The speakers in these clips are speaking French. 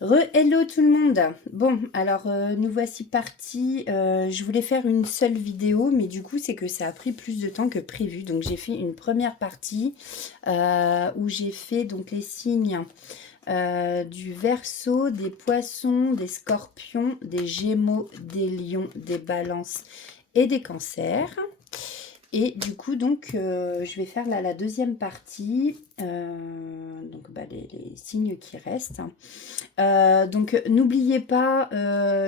Hello tout le monde. Bon, alors nous voici partis. Je voulais faire une seule vidéo, mais du coup c'est que ça a pris plus de temps que prévu. Donc j'ai fait une première partie où j'ai fait donc les signes du Verseau, des Poissons, des Scorpions, des Gémeaux, des Lions, des Balances et des Cancers. Et du coup, donc, je vais faire là la deuxième partie, donc bah, les signes qui restent. Donc, n'oubliez pas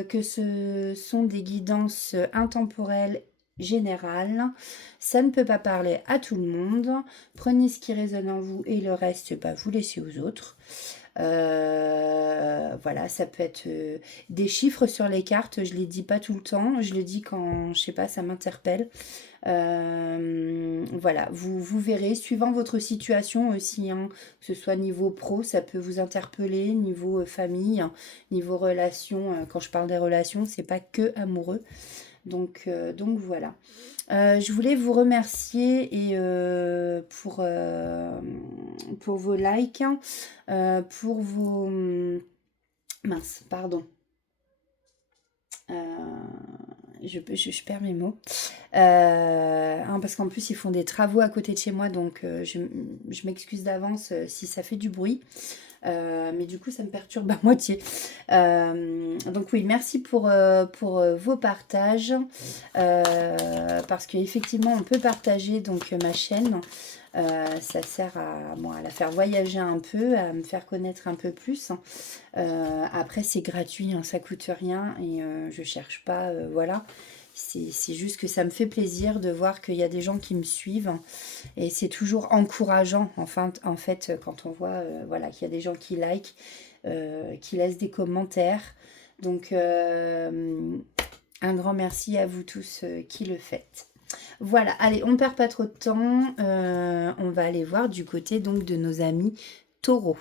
que ce sont des guidances intemporelles générales. Ça ne peut pas parler à tout le monde. Prenez ce qui résonne en vous et le reste, bah, vous laissez aux autres. Voilà, ça peut être des chiffres sur les cartes, je les dis pas tout le temps, je le dis quand, je sais pas, ça m'interpelle. Voilà, vous verrez, suivant votre situation aussi, hein, que ce soit niveau pro, ça peut vous interpeller, niveau famille, hein, niveau relation. Quand je parle des relations, c'est pas que amoureux. Donc voilà. Je voulais vous remercier et pour vos likes, hein, pour vos... Mince, pardon. Euh, je perds mes mots. Hein, parce qu'en plus, ils font des travaux à côté de chez moi, donc je m'excuse d'avance si ça fait du bruit. Mais du coup, ça me perturbe à moitié. Donc oui, merci pour vos partages. Parce qu'effectivement, on peut partager donc ma chaîne. Ça sert à, moi, à la faire voyager un peu, à me faire connaître un peu plus. Après, c'est gratuit, hein, ça coûte rien et je cherche pas, voilà. C'est juste que ça me fait plaisir de voir qu'il y a des gens qui me suivent et c'est toujours encourageant, enfin, en fait, quand on voit voilà, qu'il y a des gens qui like, qui laissent des commentaires. Donc, un grand merci à vous tous qui le faites. Voilà, allez, on ne perd pas trop de temps. On va aller voir du côté donc de nos amis taureaux.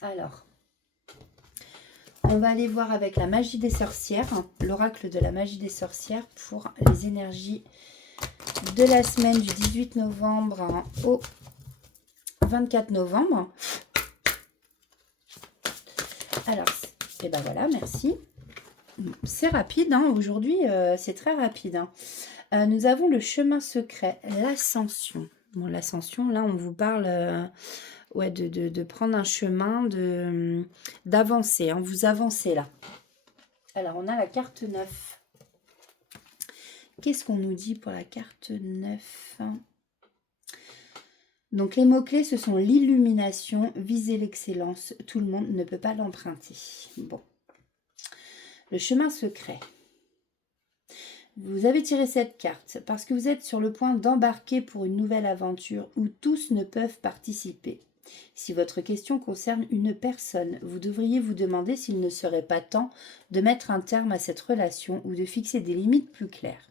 Alors, on va aller voir avec la magie des sorcières, l'oracle de la magie des sorcières pour les énergies de la semaine du 18 novembre au 24 novembre. Alors, et ben voilà, merci. C'est rapide, hein, aujourd'hui, c'est très rapide. Hein. Nous avons le chemin secret, l'ascension. Bon, l'ascension, là, on vous parle ouais, de prendre un chemin, d'avancer. Hein, vous avancez là. Alors, on a la carte 9. Qu'est-ce qu'on nous dit pour la carte 9? Donc, les mots-clés, ce sont l'illumination, viser l'excellence. Tout le monde ne peut pas l'emprunter. Bon. Le chemin secret. Vous avez tiré cette carte parce que vous êtes sur le point d'embarquer pour une nouvelle aventure où tous ne peuvent participer. Si votre question concerne une personne, vous devriez vous demander s'il ne serait pas temps de mettre un terme à cette relation ou de fixer des limites plus claires.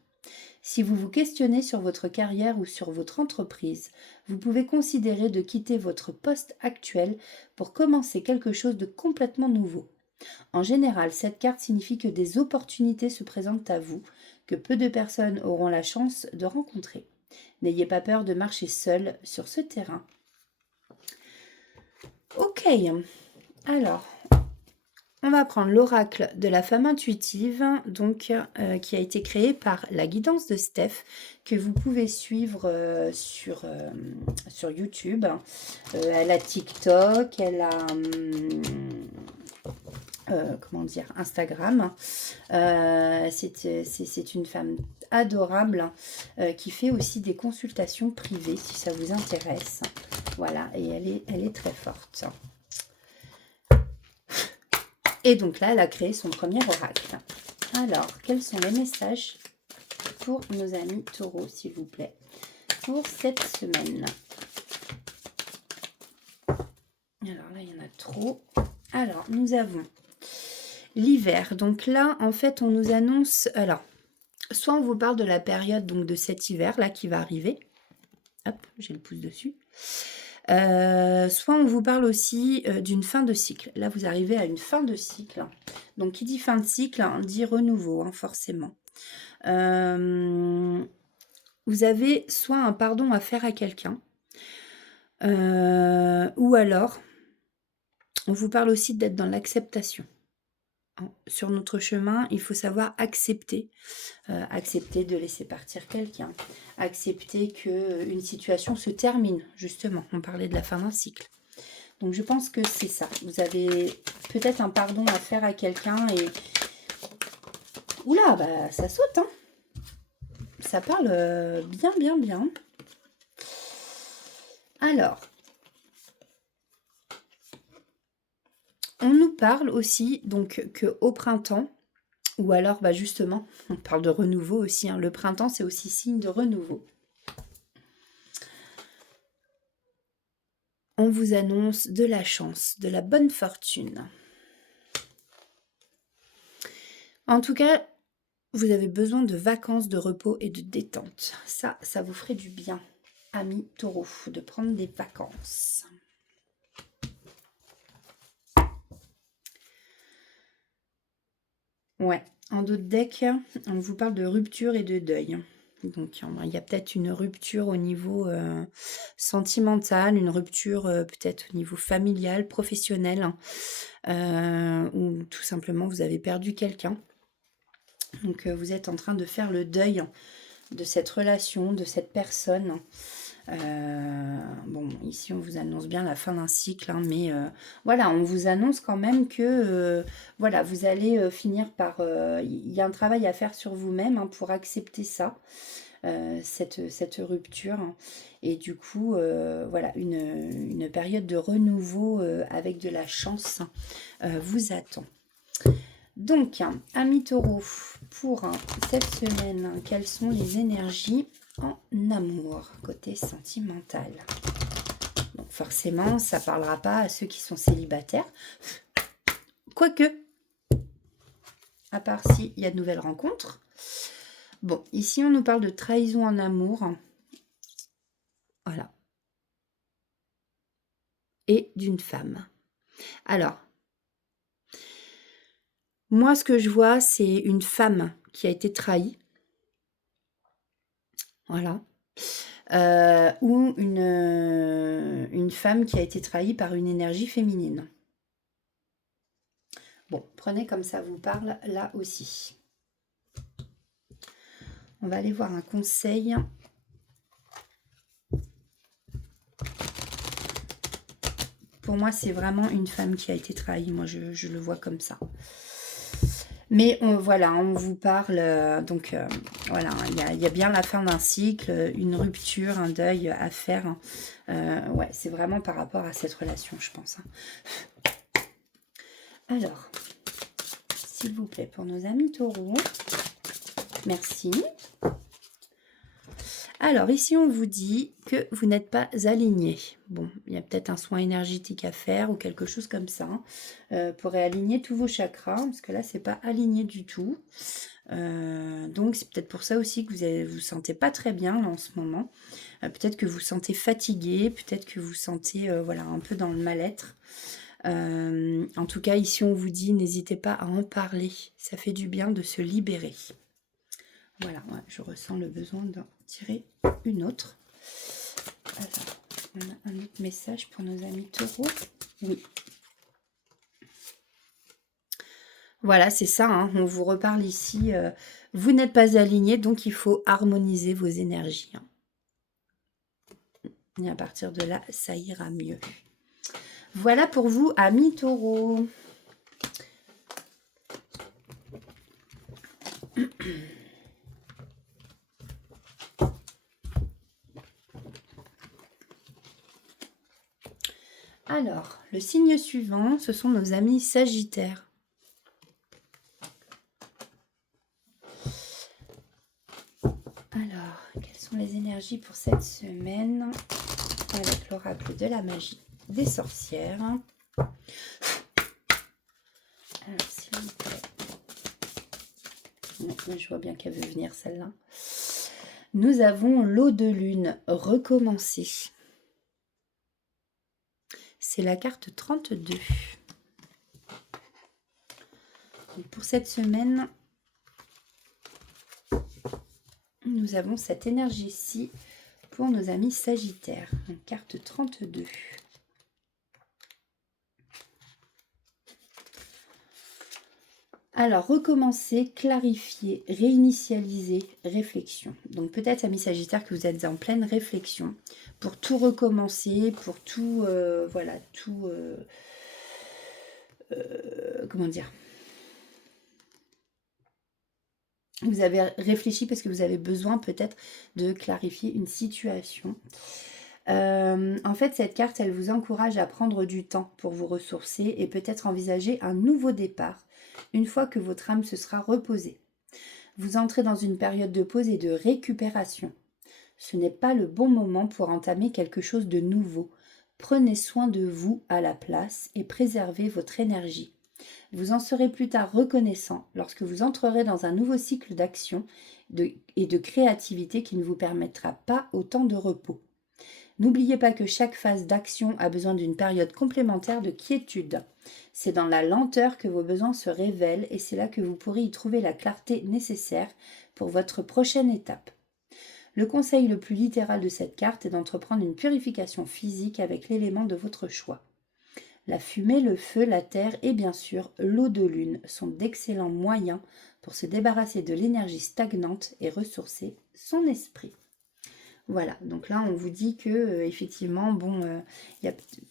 Si vous vous questionnez sur votre carrière ou sur votre entreprise, vous pouvez considérer de quitter votre poste actuel pour commencer quelque chose de complètement nouveau. En général, cette carte signifie que des opportunités se présentent à vous, que peu de personnes auront la chance de rencontrer. N'ayez pas peur de marcher seul sur ce terrain. Ok, alors, on va prendre l'oracle de la femme intuitive, donc qui a été créé par la guidance de Steph, que vous pouvez suivre sur YouTube. Elle a TikTok, elle a comment dire, Instagram. C'est une femme adorable qui fait aussi des consultations privées si ça vous intéresse. Voilà, et elle est très forte. Et donc là, elle a créé son premier oracle. Alors, quels sont les messages pour nos amis taureaux, s'il vous plaît, pour cette semaine? Alors là, il y en a trop. Alors, nous avons l'hiver. Donc là, en fait, on nous annonce... Alors, soit on vous parle de la période donc de cet hiver là qui va arriver. Hop, j'ai le pouce dessus. Soit on vous parle aussi d'une fin de cycle. Là, vous arrivez à une fin de cycle. Donc, qui dit fin de cycle, hein, dit renouveau, hein, forcément. Vous avez soit un pardon à faire à quelqu'un, ou alors On vous parle aussi d'être dans l'acceptation. Sur notre chemin, il faut savoir accepter. Accepter de laisser partir quelqu'un. Accepter qu'une situation se termine, justement. On parlait de la fin d'un cycle. Donc je pense que c'est ça. Vous avez peut-être un pardon à faire à quelqu'un et... Oula, bah ça saute, hein. Ça parle bien, bien, bien. Alors, on nous parle aussi donc qu'au printemps, ou alors bah justement, on parle de renouveau aussi, hein. Le printemps c'est aussi signe de renouveau. On vous annonce de la chance, de la bonne fortune. En tout cas, vous avez besoin de vacances, de repos et de détente. Ça vous ferait du bien, amis taureaux, de prendre des vacances. Ouais, en dos de deck, on vous parle de rupture et de deuil. Donc, il y a peut-être une rupture au niveau sentimental, une rupture peut-être au niveau familial, professionnel, ou tout simplement vous avez perdu quelqu'un. Donc, vous êtes en train de faire le deuil de cette relation, de cette personne. Bon, ici, on vous annonce bien la fin d'un cycle, hein, mais voilà, on vous annonce quand même que voilà, vous allez finir par... Il y a un travail à faire sur vous-même hein, pour accepter ça, cette rupture. Et du coup, voilà, une période de renouveau avec de la chance vous attend. Donc, amis taureaux, pour cette semaine, quelles sont les énergies en amour, côté sentimental? Donc forcément, ça ne parlera pas à ceux qui sont célibataires. Quoique, à part s'il y a de nouvelles rencontres. Bon, ici on nous parle de trahison en amour. Voilà. Et d'une femme. Alors, moi ce que je vois, c'est une femme qui a été trahie. Voilà. Ou une femme qui a été trahie par une énergie féminine. Bon, prenez comme ça vous parle là aussi. On va aller voir un conseil. Pour moi, c'est vraiment une femme qui a été trahie. Moi, je le vois comme ça. Mais voilà, on vous parle, donc voilà, il y a bien la fin d'un cycle, une rupture, un deuil à faire. Ouais, c'est vraiment par rapport à cette relation, je pense. Alors, s'il vous plaît, pour nos amis taureaux, merci. Alors, ici, on vous dit que vous n'êtes pas aligné. Bon, il y a peut-être un soin énergétique à faire ou quelque chose comme ça pour réaligner tous vos chakras, parce que là, c'est pas aligné du tout. Donc, c'est peut-être pour ça aussi que vous vous sentez pas très bien là, en ce moment. Peut-être que vous vous sentez fatigué, peut-être que vous vous sentez voilà, un peu dans le mal-être. En tout cas, ici, on vous dit, n'hésitez pas à en parler. Ça fait du bien de se libérer. Voilà, ouais, je ressens le besoin d'en tirer une autre. Alors, on a un autre message pour nos amis taureaux. Oui. Voilà, c'est ça, hein, on vous reparle ici. Vous n'êtes pas aligné, donc il faut harmoniser vos énergies. Hein. Et à partir de là, ça ira mieux. Voilà pour vous, amis taureaux. Alors, le signe suivant, ce sont nos amis sagittaires. Alors, quelles sont les énergies pour cette semaine avec l'oracle de la magie des sorcières? Alors, s'il vous plaît. Non, je vois bien qu'elle veut venir, celle-là. Nous avons l'eau de lune, recommencer. C'est la carte 32. Donc pour cette semaine, nous avons cette énergie-ci pour nos amis sagittaires. Donc carte 32. Alors, recommencer, clarifier, réinitialiser, réflexion. Donc peut-être, amis Sagittaire, que vous êtes en pleine réflexion pour tout recommencer, pour tout, voilà, tout, comment dire, vous avez réfléchi parce que vous avez besoin peut-être de clarifier une situation. En fait, cette carte, elle vous encourage à prendre du temps pour vous ressourcer et peut-être envisager un nouveau départ une fois que votre âme se sera reposée. Vous entrez dans une période de pause et de récupération. Ce n'est pas le bon moment pour entamer quelque chose de nouveau. Prenez soin de vous à la place et préservez votre énergie. Vous en serez plus tard reconnaissant lorsque vous entrerez dans un nouveau cycle d'action et de créativité qui ne vous permettra pas autant de repos. N'oubliez pas que chaque phase d'action a besoin d'une période complémentaire de quiétude. C'est dans la lenteur que vos besoins se révèlent et c'est là que vous pourrez y trouver la clarté nécessaire pour votre prochaine étape. Le conseil le plus littéral de cette carte est d'entreprendre une purification physique avec l'élément de votre choix. La fumée, le feu, la terre et bien sûr l'eau de lune sont d'excellents moyens pour se débarrasser de l'énergie stagnante et ressourcer son esprit. Voilà, donc là on vous dit que effectivement, bon,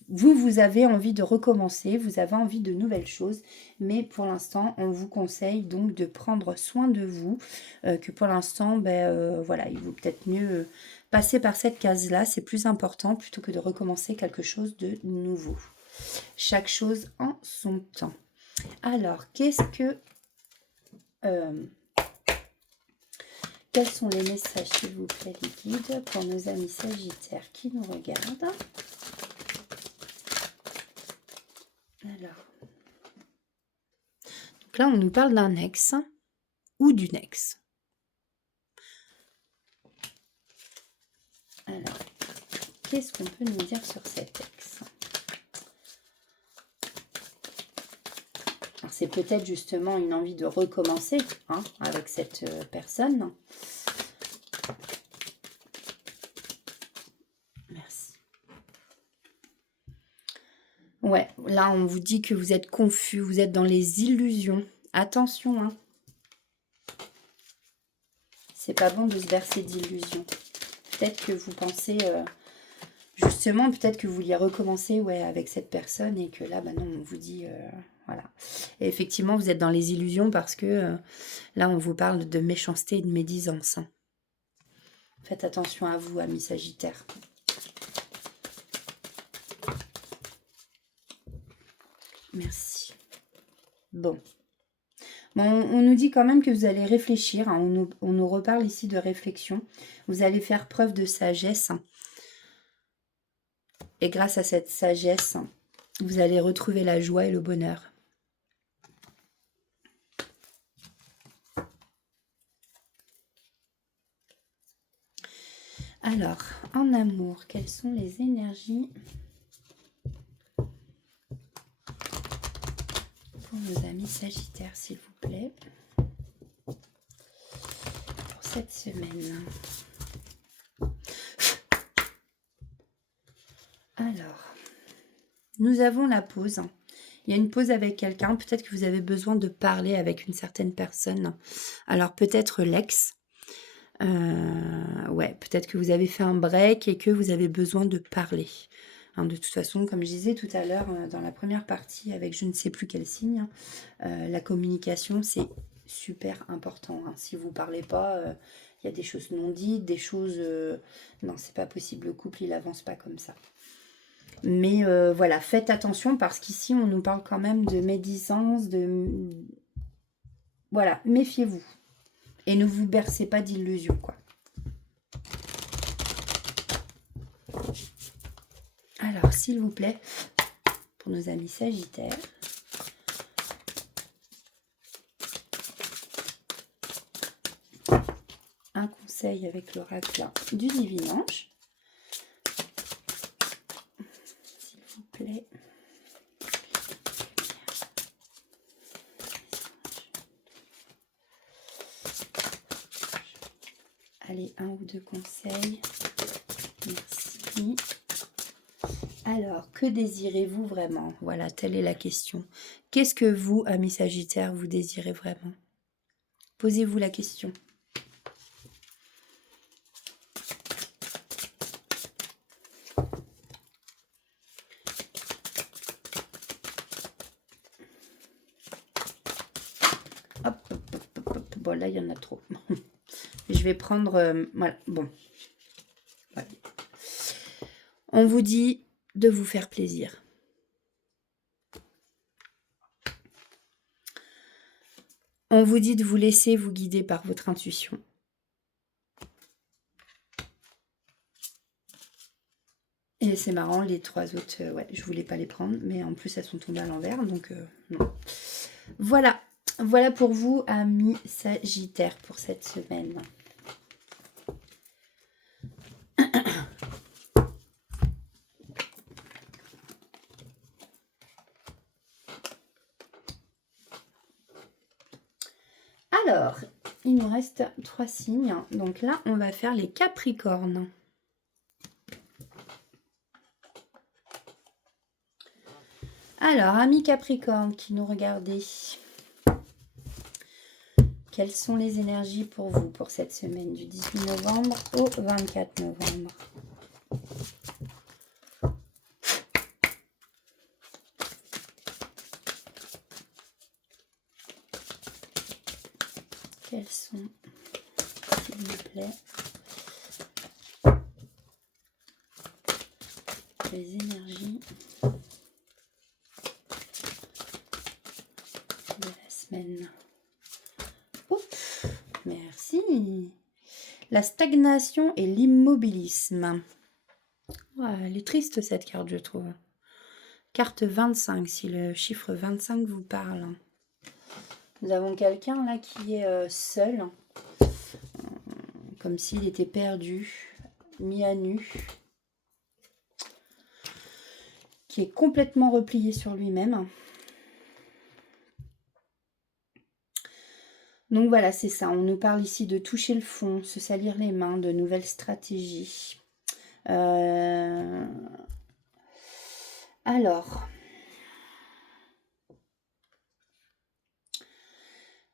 vous avez envie de recommencer, vous avez envie de nouvelles choses, mais pour l'instant on vous conseille donc de prendre soin de vous, que pour l'instant, voilà, il vaut peut-être mieux passer par cette case-là, c'est plus important plutôt que de recommencer quelque chose de nouveau. Chaque chose en son temps. Alors, quels sont les messages, s'il vous plaît, les guides, pour nos amis Sagittaires qui nous regardent? Alors, donc là, on nous parle d'un ex ou d'une ex. Alors, qu'est-ce qu'on peut nous dire sur cet ex? Alors, c'est peut-être justement une envie de recommencer avec cette personne. Merci. Ouais, là, on vous dit que vous êtes confus, vous êtes dans les illusions. Attention, hein. C'est pas bon de se bercer d'illusions. Peut-être que vous pensez, justement, peut-être que vous vouliez recommencer avec cette personne et que là, non, on vous dit, voilà. Et effectivement, vous êtes dans les illusions parce que là, on vous parle de méchanceté et de médisance. Faites attention à vous, amis Sagittaires. Merci. Bon. On nous dit quand même que vous allez réfléchir. On nous reparle ici de réflexion. Vous allez faire preuve de sagesse. Et grâce à cette sagesse, vous allez retrouver la joie et le bonheur. Alors, en amour, quelles sont les énergies pour nos amis Sagittaires, s'il vous plaît, pour cette semaine? Alors, nous avons la pause. Il y a une pause avec quelqu'un. Peut-être que vous avez besoin de parler avec une certaine personne. Alors, peut-être l'ex. Peut-être que vous avez fait un break et que vous avez besoin de parler. De toute façon, comme je disais tout à l'heure dans la première partie avec je ne sais plus quel signe, la communication, c'est super important. Si vous ne parlez pas, il y a des choses non dites, des choses... non, c'est pas possible. Le couple, il avance pas comme ça. Mais voilà, faites attention parce qu'ici, on nous parle quand même de médisance, Voilà, méfiez-vous. Et ne vous bercez pas d'illusions, quoi. Alors, s'il vous plaît, pour nos amis Sagittaires, un conseil avec l'oracle du Divin Ange. S'il vous plaît. Allez, un ou deux conseils. Merci. Alors, que désirez-vous vraiment? Voilà, telle est la question. Qu'est-ce que vous, amis Sagittaire, vous désirez vraiment? Posez-vous la question. Hop, hop, hop, hop, hop. Bon, là, il y en a trop. Je vais prendre... voilà, bon. Voilà. On vous dit de vous faire plaisir. On vous dit de vous laisser vous guider par votre intuition. Et c'est marrant, les 3 autres, ouais, je voulais pas les prendre, mais en plus elles sont tombées à l'envers, donc non. Voilà, voilà pour vous, amis Sagittaires, pour cette semaine. Alors, il nous reste 3 signes, donc là on va faire les Capricornes. Alors, amis Capricorne qui nous regardez, quelles sont les énergies pour vous pour cette semaine du 18 novembre au 24 novembre? Quelles sont, s'il vous plaît, les énergies de la semaine? Oups, merci. La stagnation et l'immobilisme. Ouais, elle est triste cette carte, je trouve. Carte 25, si le chiffre 25 vous parle. Nous avons quelqu'un là qui est seul, comme s'il était perdu, mis à nu, qui est complètement replié sur lui-même. Donc voilà, c'est ça. On nous parle ici de toucher le fond, se salir les mains, de nouvelles stratégies. Alors,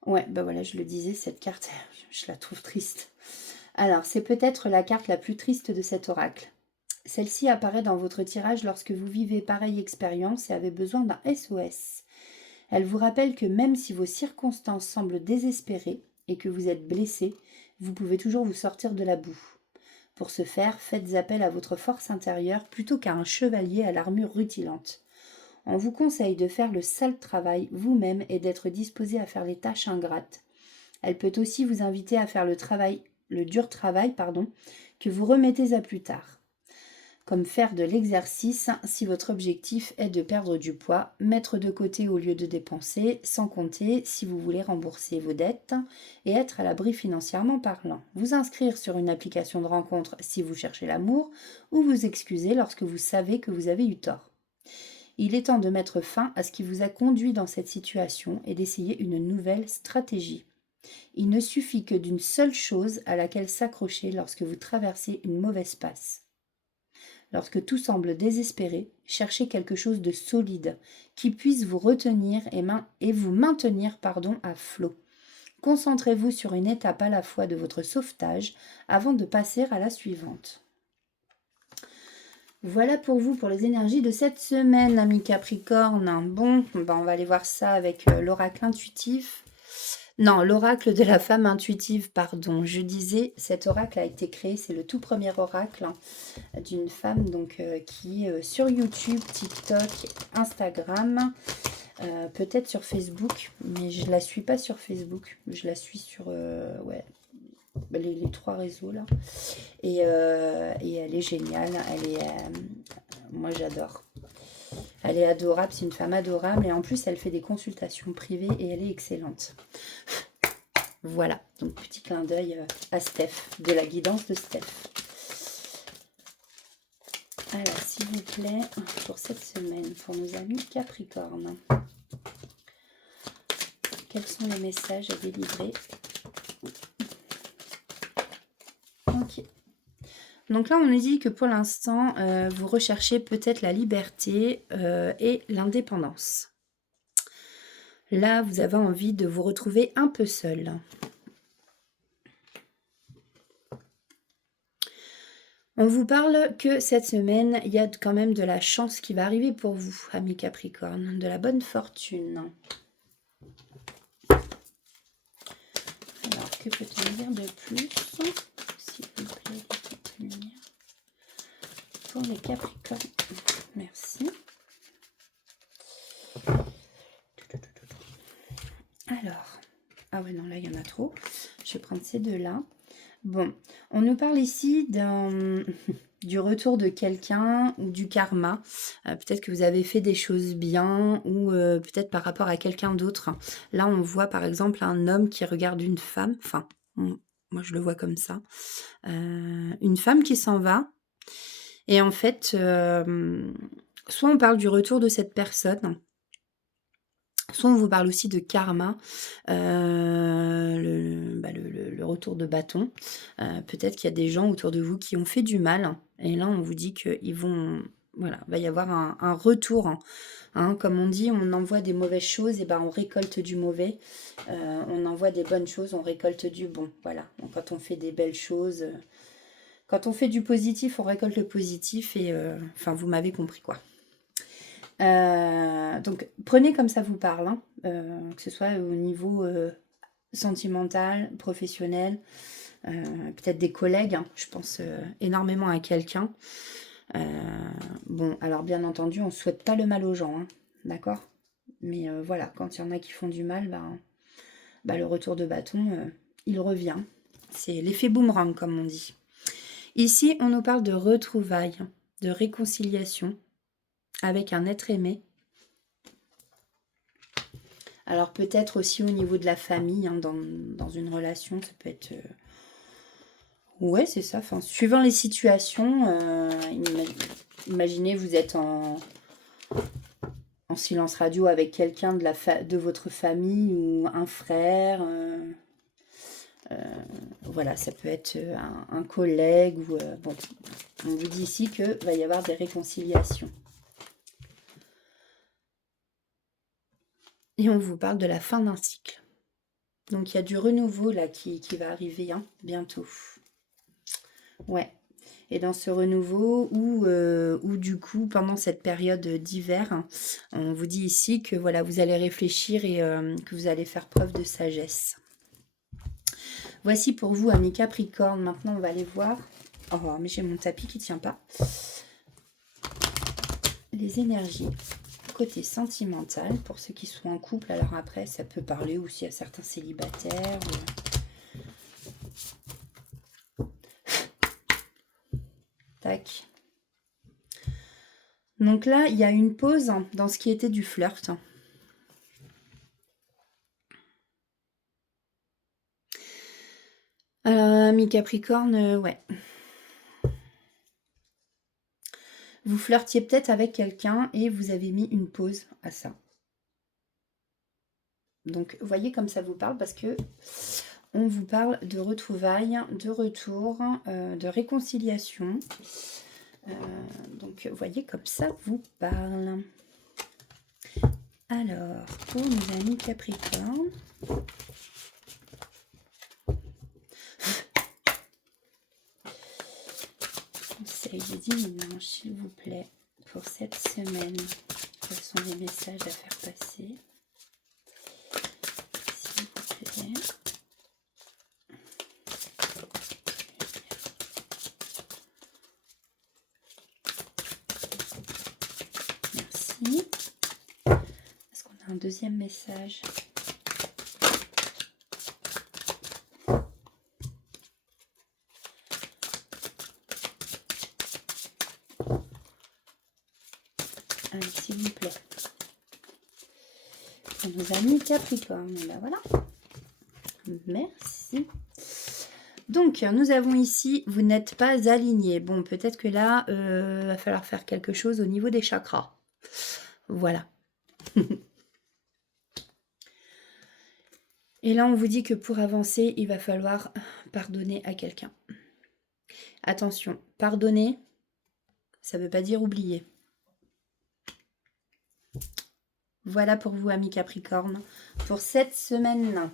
ouais, bah voilà, je le disais, cette carte, je la trouve triste. Alors, c'est peut-être la carte la plus triste de cet oracle. Celle-ci apparaît dans votre tirage lorsque vous vivez pareille expérience et avez besoin d'un SOS. Elle vous rappelle que même si vos circonstances semblent désespérées et que vous êtes blessé, vous pouvez toujours vous sortir de la boue. Pour ce faire, faites appel à votre force intérieure plutôt qu'à un chevalier à l'armure rutilante. On vous conseille de faire le sale travail vous-même et d'être disposé à faire les tâches ingrates. Elle peut aussi vous inviter à faire le dur travail, que vous remettez à plus tard. Comme faire de l'exercice si votre objectif est de perdre du poids, mettre de côté au lieu de dépenser, sans compter si vous voulez rembourser vos dettes et être à l'abri financièrement parlant. Vous inscrire sur une application de rencontre si vous cherchez l'amour ou vous excuser lorsque vous savez que vous avez eu tort. Il est temps de mettre fin à ce qui vous a conduit dans cette situation et d'essayer une nouvelle stratégie. Il ne suffit que d'une seule chose à laquelle s'accrocher lorsque vous traversez une mauvaise passe. Lorsque tout semble désespéré, cherchez quelque chose de solide qui puisse vous retenir et vous maintenir à flot. Concentrez-vous sur une étape à la fois de votre sauvetage avant de passer à la suivante. Voilà pour vous, pour les énergies de cette semaine, amis Capricorne. Bon, on va aller voir ça avec l'oracle intuitif. Non, l'oracle de la femme intuitive, pardon. Je disais, cet oracle a été créé, c'est le tout premier oracle d'une femme qui est sur YouTube, TikTok, Instagram, peut-être sur Facebook, mais je la suis pas sur Facebook. Je la suis sur les 3 réseaux là. Et elle est géniale. Moi j'adore. Elle est adorable, c'est une femme adorable et en plus elle fait des consultations privées et elle est excellente. Voilà, donc petit clin d'œil à Steph, de la guidance de Steph. Alors s'il vous plaît, pour cette semaine, pour nos amis Capricorne, quels sont les messages à délivrer? Ok. Donc là, on nous dit que pour l'instant, vous recherchez peut-être la liberté et l'indépendance. Là, vous avez envie de vous retrouver un peu seul. On vous parle que cette semaine, il y a quand même de la chance qui va arriver pour vous, amis Capricorne, de la bonne fortune. Alors, que peut-on dire de plus, s'il vous plaît, petite lumière, pour les Capricornes. Merci. Alors, ah ouais, non, là, il y en a trop. Je vais prendre ces deux-là. Bon, on nous parle ici du retour de quelqu'un ou du karma. Peut-être que vous avez fait des choses bien ou peut-être par rapport à quelqu'un d'autre. Là, on voit par exemple un homme qui regarde une femme. Enfin, moi, je le vois comme ça. Une femme qui s'en va. Et en fait, soit on parle du retour de cette personne, soit on vous parle aussi de karma, le retour de bâton. Peut-être qu'il y a des gens autour de vous qui ont fait du mal. Et là, on vous dit qu'ils vont... Voilà, va y avoir un retour. Hein. Comme on dit, on envoie des mauvaises choses, et ben on récolte du mauvais. On envoie des bonnes choses, on récolte du bon. Voilà, donc, quand on fait des belles choses... quand on fait du positif, on récolte le positif. Et enfin, vous m'avez compris, quoi. Donc prenez comme ça vous parle, hein, que ce soit au niveau sentimental, professionnel, peut-être des collègues, hein, je pense énormément à quelqu'un. Bon, alors bien entendu, on ne souhaite pas le mal aux gens, hein, d'accord. Mais voilà, quand il y en a qui font du mal, le retour de bâton, il revient. C'est l'effet boomerang, comme on dit. Ici, on nous parle de retrouvailles, de réconciliation avec un être aimé. Alors peut-être aussi au niveau de la famille, hein, dans une relation, ça peut être... Ouais, c'est ça. Enfin, suivant les situations, imaginez vous êtes en silence radio avec quelqu'un de votre famille ou un frère. Voilà, ça peut être un collègue. Ou, bon, on vous dit ici qu'il va y avoir des réconciliations. Et on vous parle de la fin d'un cycle. Donc il y a du renouveau là qui va arriver, hein, bientôt. Ouais. Et dans ce renouveau, ou du coup, pendant cette période d'hiver, on vous dit ici que voilà, vous allez réfléchir et que vous allez faire preuve de sagesse. Voici pour vous, amis Capricorne. Maintenant, on va aller voir. Oh, mais j'ai mon tapis qui ne tient pas. Les énergies côté sentimental, pour ceux qui sont en couple. Alors après, ça peut parler aussi à certains célibataires. Tac. Donc là, il y a une pause dans ce qui était du flirt. Ami Capricorne, ouais. Vous flirtiez peut-être avec quelqu'un et vous avez mis une pause à ça. Donc, voyez comme ça vous parle, parce que on vous parle de retrouvailles, de retour, de réconciliation. Donc, voyez comme ça vous parle. Alors, pour nos amis Capricorne, conseil des dimanches, s'il vous plaît, pour cette semaine. Quels sont les messages à faire passer, s'il vous plaît? Merci. Est-ce qu'on a un deuxième message? Allez, s'il vous plaît. Pour nos amis Capricorne. Ben voilà. Merci. Donc, nous avons ici, vous n'êtes pas aligné. Bon, peut-être que là, va falloir faire quelque chose au niveau des chakras. Voilà. Et là, on vous dit que pour avancer, il va falloir pardonner à quelqu'un. Attention, pardonner, ça ne veut pas dire oublier. Voilà pour vous, amis Capricorne, pour cette semaine.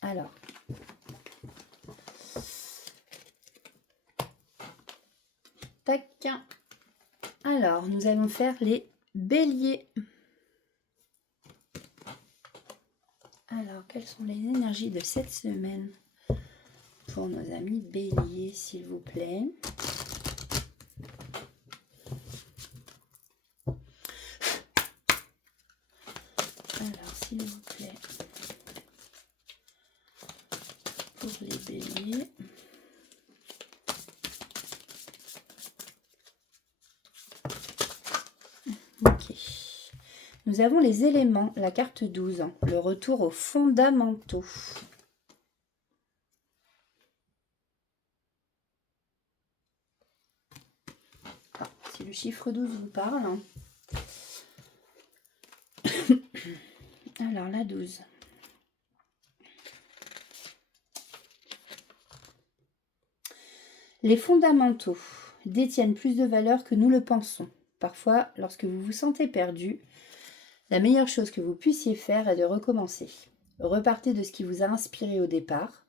Alors. Tac. Alors, nous allons faire les béliers. Alors, quelles sont les énergies de cette semaine pour nos amis béliers, s'il vous plaît? Alors, s'il vous plaît, pour les béliers. Ok. Nous avons les éléments, la carte 12, le retour aux fondamentaux. Ah, si le chiffre 12 vous parle. Alors, la 12. Les fondamentaux détiennent plus de valeur que nous le pensons. Parfois, lorsque vous vous sentez perdu, la meilleure chose que vous puissiez faire est de recommencer. Repartez de ce qui vous a inspiré au départ.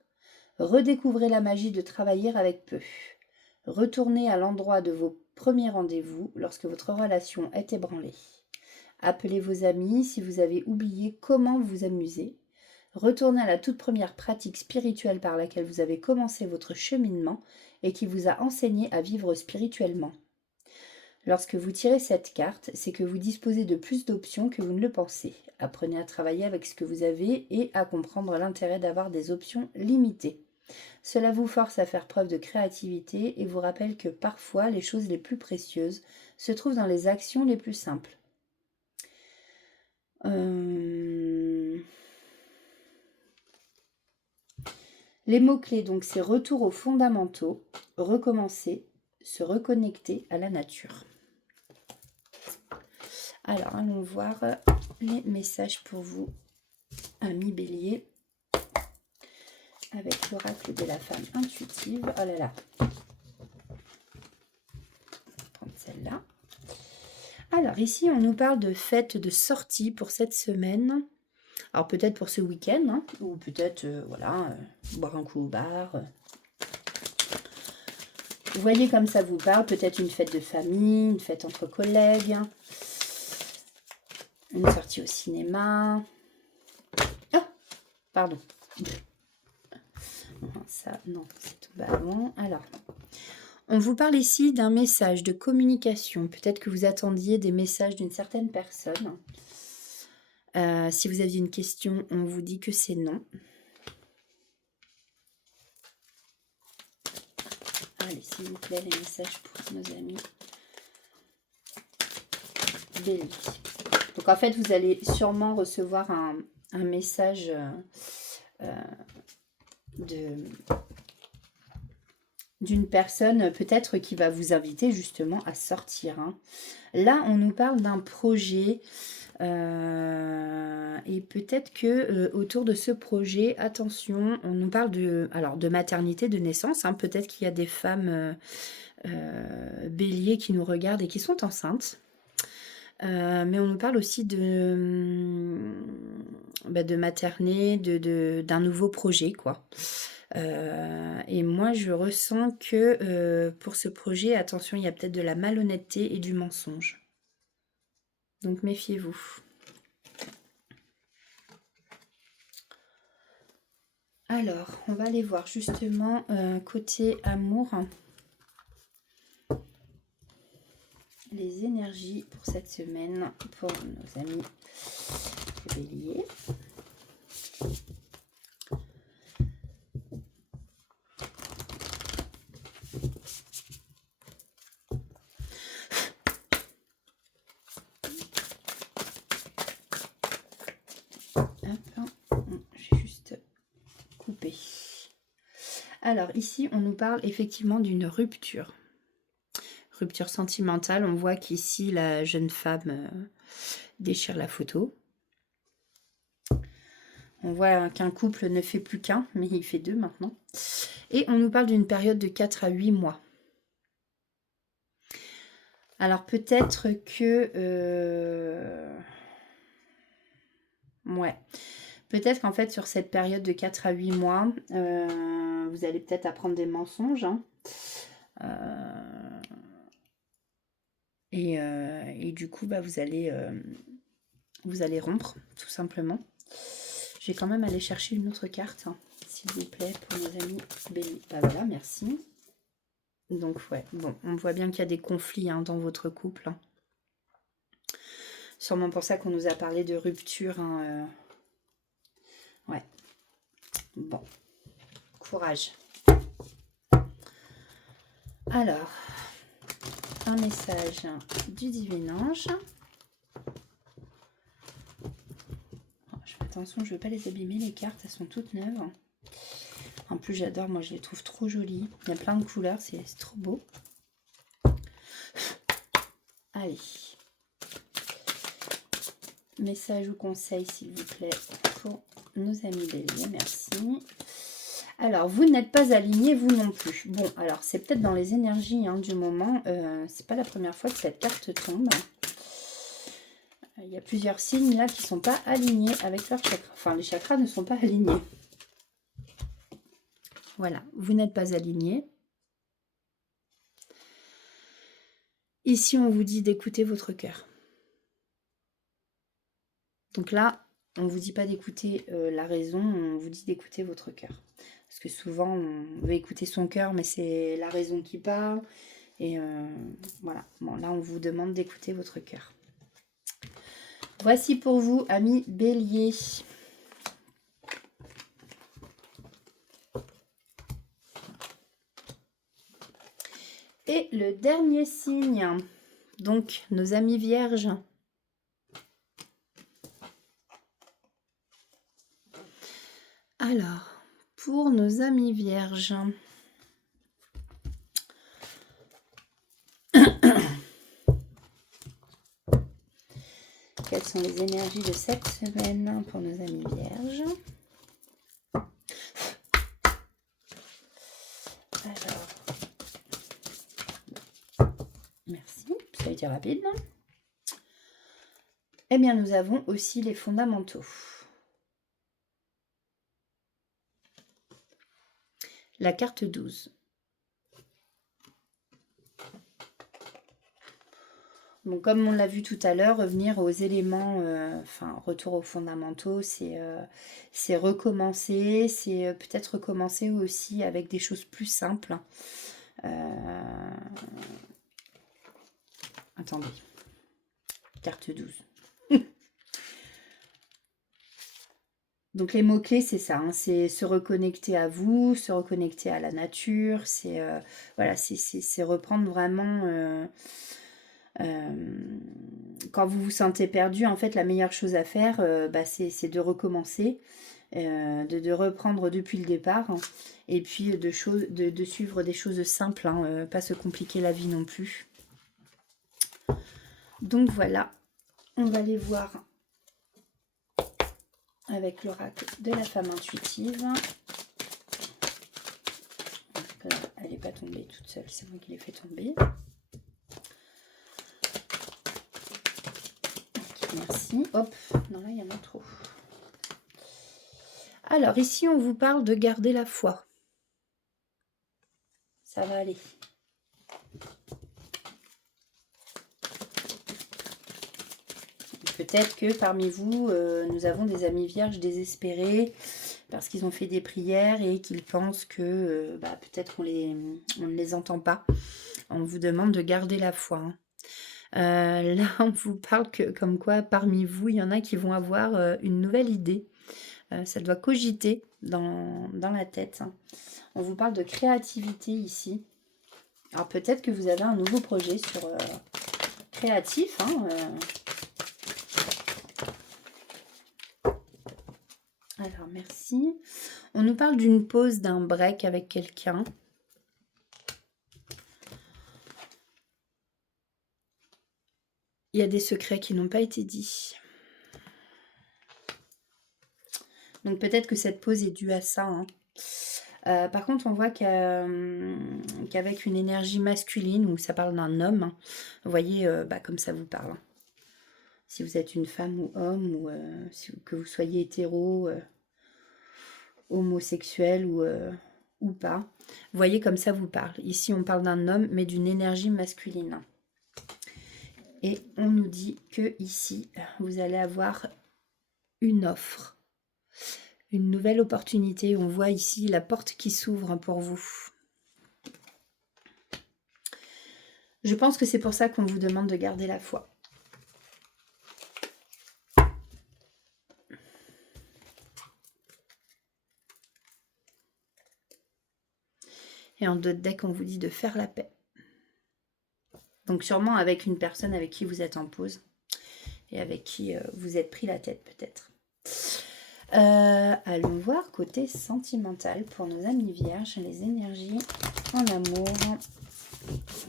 Redécouvrez la magie de travailler avec peu. Retournez à l'endroit de vos premiers rendez-vous lorsque votre relation est ébranlée. Appelez vos amis si vous avez oublié comment vous amuser. Retournez à la toute première pratique spirituelle par laquelle vous avez commencé votre cheminement et qui vous a enseigné à vivre spirituellement. Lorsque vous tirez cette carte, c'est que vous disposez de plus d'options que vous ne le pensez. Apprenez à travailler avec ce que vous avez et à comprendre l'intérêt d'avoir des options limitées. Cela vous force à faire preuve de créativité et vous rappelle que parfois les choses les plus précieuses se trouvent dans les actions les plus simples. Les mots-clés, donc, c'est retour aux fondamentaux, recommencer, se reconnecter à la nature. Alors, allons voir les messages pour vous, amis bélier, avec l'oracle de la femme intuitive. Oh là là. Je vais prendre celle-là. Alors, ici, on nous parle de fête de sortie pour cette semaine. Alors, peut-être pour ce week-end, hein, ou peut-être, boire un coup au bar. Vous voyez comme ça vous parle, peut-être une fête de famille, une fête entre collègues, une sortie au cinéma. Ah, pardon. Ça, non, c'est tombé avant. Alors, on vous parle ici d'un message de communication. Peut-être que vous attendiez des messages d'une certaine personne. Si vous aviez une question, on vous dit que c'est non. Allez, s'il vous plaît, les messages pour nos amis bélier. Donc, en fait, vous allez sûrement recevoir un message d'une personne peut-être qui va vous inviter justement à sortir. Hein. Là, on nous parle d'un projet et peut-être que autour de ce projet, attention, on nous parle de maternité, de naissance. Hein. Peut-être qu'il y a des femmes béliers qui nous regardent et qui sont enceintes. Mais on nous parle aussi de materner, d'un nouveau projet, quoi. Et moi, je ressens que pour ce projet, attention, il y a peut-être de la malhonnêteté et du mensonge. Donc, méfiez-vous. Alors, on va aller voir justement côté amour. Les énergies pour cette semaine pour nos amis béliers. J'ai juste coupé. Alors ici, on nous parle effectivement d'une rupture. Rupture sentimentale, on voit qu'ici, la jeune femme déchire la photo. On voit qu'un couple ne fait plus qu'un, mais il fait deux maintenant. Et on nous parle d'une période de 4 à 8 mois. Alors peut-être que... ouais. Peut-être qu'en fait, sur cette période de 4 à 8 mois, vous allez peut-être apprendre des mensonges. Hein. Et du coup, bah, vous allez rompre, tout simplement. Je vais quand même aller chercher une autre carte, hein, s'il vous plaît, pour nos amis Bélier. Bah voilà, merci. Donc ouais, bon, on voit bien qu'il y a des conflits hein, dans votre couple. Hein. Sûrement pour ça qu'on nous a parlé de rupture. Hein, ouais. Bon. Courage. Alors, un message du divin ange. Oh, je fais attention, je ne veux pas les abîmer, les cartes, elles sont toutes neuves. En plus, j'adore, moi je les trouve trop jolies. Il y a plein de couleurs, c'est trop beau. Allez. Message ou conseil, s'il vous plaît, pour nos amis Bélier, merci. Alors, vous n'êtes pas aligné, vous non plus. Bon, alors, c'est peut-être dans les énergies hein, du moment. C'est pas la première fois que cette carte tombe. Il y a plusieurs signes là qui ne sont pas alignés avec leurs chakras. Enfin, les chakras ne sont pas alignés. Voilà, vous n'êtes pas aligné. Ici, on vous dit d'écouter votre cœur. Donc là, on ne vous dit pas d'écouter la raison, on vous dit d'écouter votre cœur. Parce que souvent, on veut écouter son cœur, mais c'est la raison qui parle. Et voilà, bon, là, on vous demande d'écouter votre cœur. Voici pour vous, amis Bélier. Et le dernier signe, donc nos amis Vierges. Alors, pour nos amis Vierges, quelles sont les énergies de cette semaine pour nos amis Vierges? Alors, merci, ça a été rapide. Eh bien, nous avons aussi les fondamentaux. La carte 12. Donc, comme on l'a vu tout à l'heure, revenir aux éléments, retour aux fondamentaux, c'est recommencer, c'est peut-être recommencer aussi avec des choses plus simples. Attendez, carte 12. Donc les mots-clés, c'est ça, hein, c'est se reconnecter à vous, se reconnecter à la nature, c'est voilà, c'est reprendre vraiment... quand vous vous sentez perdu, en fait, la meilleure chose à faire, c'est de recommencer, de reprendre depuis le départ, hein, et puis de suivre des choses simples, hein, pas se compliquer la vie non plus. Donc voilà, on va aller voir avec l'oracle de la femme intuitive. Elle n'est pas tombée toute seule, c'est moi qui l'ai fait tomber. Merci. Hop, non là il y en a trop. Alors ici on vous parle de garder la foi. Ça va aller. Peut-être que parmi vous, nous avons des amis vierges désespérés parce qu'ils ont fait des prières et qu'ils pensent que peut-être on ne les entend pas. On vous demande de garder la foi. Hein. Là, on vous parle que comme quoi parmi vous, il y en a qui vont avoir une nouvelle idée. Ça doit cogiter dans la tête. Hein. On vous parle de créativité ici. Alors peut-être que vous avez un nouveau projet sur créatif. Hein, Alors, merci. On nous parle d'une pause, d'un break avec quelqu'un. Il y a des secrets qui n'ont pas été dits. Donc peut-être que cette pause est due à ça. Hein. Par contre, on voit qu'avec une énergie masculine, où ça parle d'un homme, hein, vous voyez, comme ça vous parle. Hein. Si vous êtes une femme ou homme, ou que vous soyez hétéro, homosexuel ou pas, vous voyez comme ça vous parle. Ici, on parle d'un homme, mais d'une énergie masculine. Et on nous dit que ici, vous allez avoir une offre. Une nouvelle opportunité. On voit ici la porte qui s'ouvre pour vous. Je pense que c'est pour ça qu'on vous demande de garder la foi. Et en d'autres decks, on vous dit de faire la paix. Donc sûrement avec une personne avec qui vous êtes en pause. Et avec qui vous êtes pris la tête peut-être. Allons voir côté sentimental pour nos amis vierges, les énergies en amour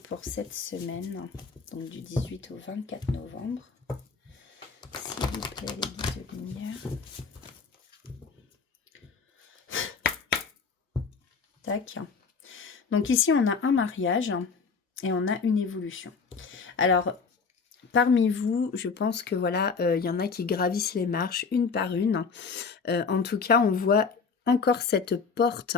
pour cette semaine, donc du 18 au 24 novembre. S'il vous plaît, les guides de lumière. Tac. Donc ici, on a un mariage et on a une évolution. Alors, parmi vous, je pense que voilà, y en a qui gravissent les marches une par une. En tout cas, on voit encore cette porte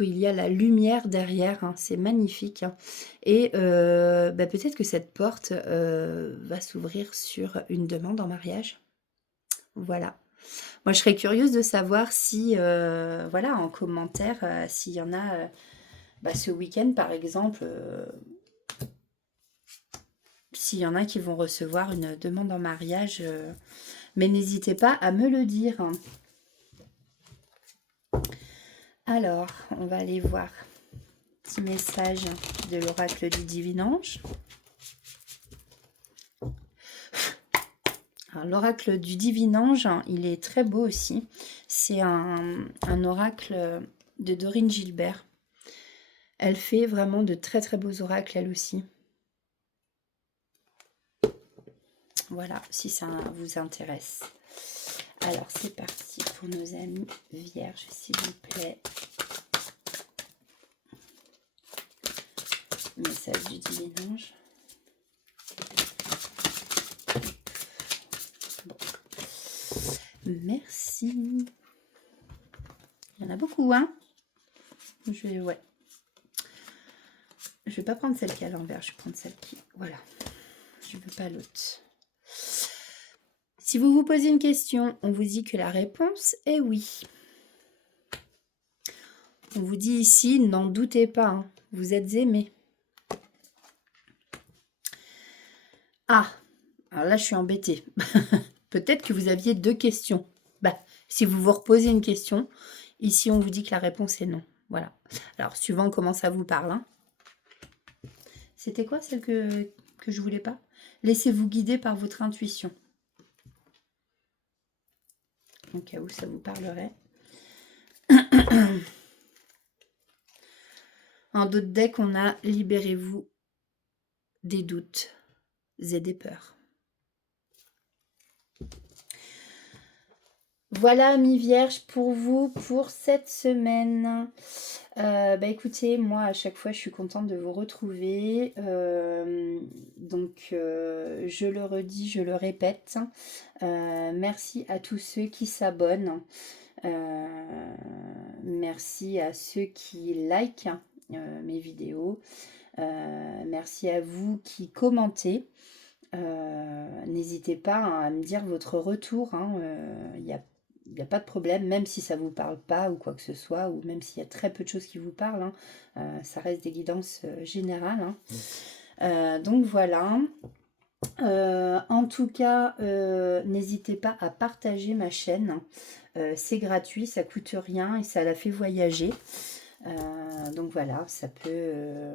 où il y a la lumière derrière. Hein, c'est magnifique. Hein. Et peut-être que cette porte va s'ouvrir sur une demande en mariage. Voilà. Moi, je serais curieuse de savoir si, voilà, en commentaire, s'il y en a ce week-end, par exemple, s'il y en a qui vont recevoir une demande en mariage, mais n'hésitez pas à me le dire. Alors, on va aller voir petit message de l'oracle du divin ange. L'oracle du divin ange, il est très beau aussi. C'est un oracle de Dorine Gilbert. Elle fait vraiment de très très beaux oracles, elle aussi. Voilà, si ça vous intéresse. Alors, c'est parti pour nos amis vierges, s'il vous plaît. Message du divin ange. Bon. Merci. Il y en a beaucoup, hein? Je vais pas prendre celle qui est à l'envers, je vais prendre celle qui... Voilà. Je veux pas l'autre. Si vous vous posez une question, on vous dit que la réponse est oui. On vous dit ici, n'en doutez pas, hein, vous êtes aimés. Ah, alors là je suis embêtée. Peut-être que vous aviez deux questions. Si vous vous reposez une question, ici on vous dit que la réponse est non. Voilà. Alors suivant comment ça vous parle. Hein. C'était quoi celle que je voulais pas? Laissez-vous guider par votre intuition. Au cas où ça vous parlerait. En d'autres decks, on a libérez-vous des doutes et des peurs. Voilà, amis vierges, pour vous, pour cette semaine. Écoutez, moi, à chaque fois, je suis contente de vous retrouver. Je le redis, je le répète. Merci à tous ceux qui s'abonnent. Merci à ceux qui likent mes vidéos. Merci à vous qui commentez. N'hésitez pas à me dire votre retour. Il n'y a pas de problème, même si ça ne vous parle pas ou quoi que ce soit, ou même s'il y a très peu de choses qui vous parlent. Ça reste des guidances générales. Donc voilà. En tout cas, n'hésitez pas à partager ma chaîne. C'est gratuit, ça coûte rien et ça la fait voyager. Donc voilà, ça peut...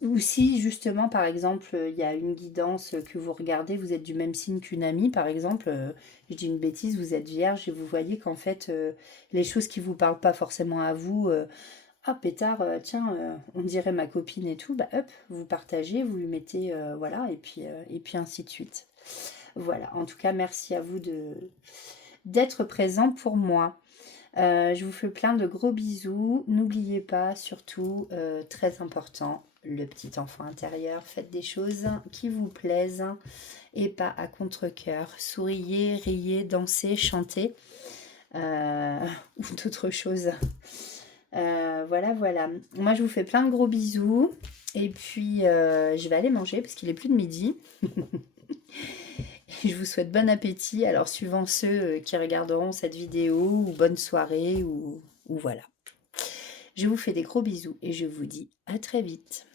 Ou si justement, par exemple, il y a une guidance que vous regardez, vous êtes du même signe qu'une amie, par exemple, je dis une bêtise, vous êtes vierge et vous voyez qu'en fait, les choses qui ne vous parlent pas forcément à vous, Ah, pétard, tiens, on dirait ma copine et tout, bah hop, vous partagez, vous lui mettez, voilà, et puis ainsi de suite. Voilà, en tout cas, merci à vous d'être présent pour moi. Je vous fais plein de gros bisous. N'oubliez pas, surtout, très important, le petit enfant intérieur. Faites des choses qui vous plaisent et pas à contre-cœur. Souriez, riez, dansez, chantez ou d'autres choses. Voilà, voilà. Moi, je vous fais plein de gros bisous. Et puis, je vais aller manger parce qu'il est plus de midi. Et je vous souhaite bon appétit. Alors, suivant ceux qui regarderont cette vidéo, ou bonne soirée, ou voilà. Je vous fais des gros bisous et je vous dis à très vite.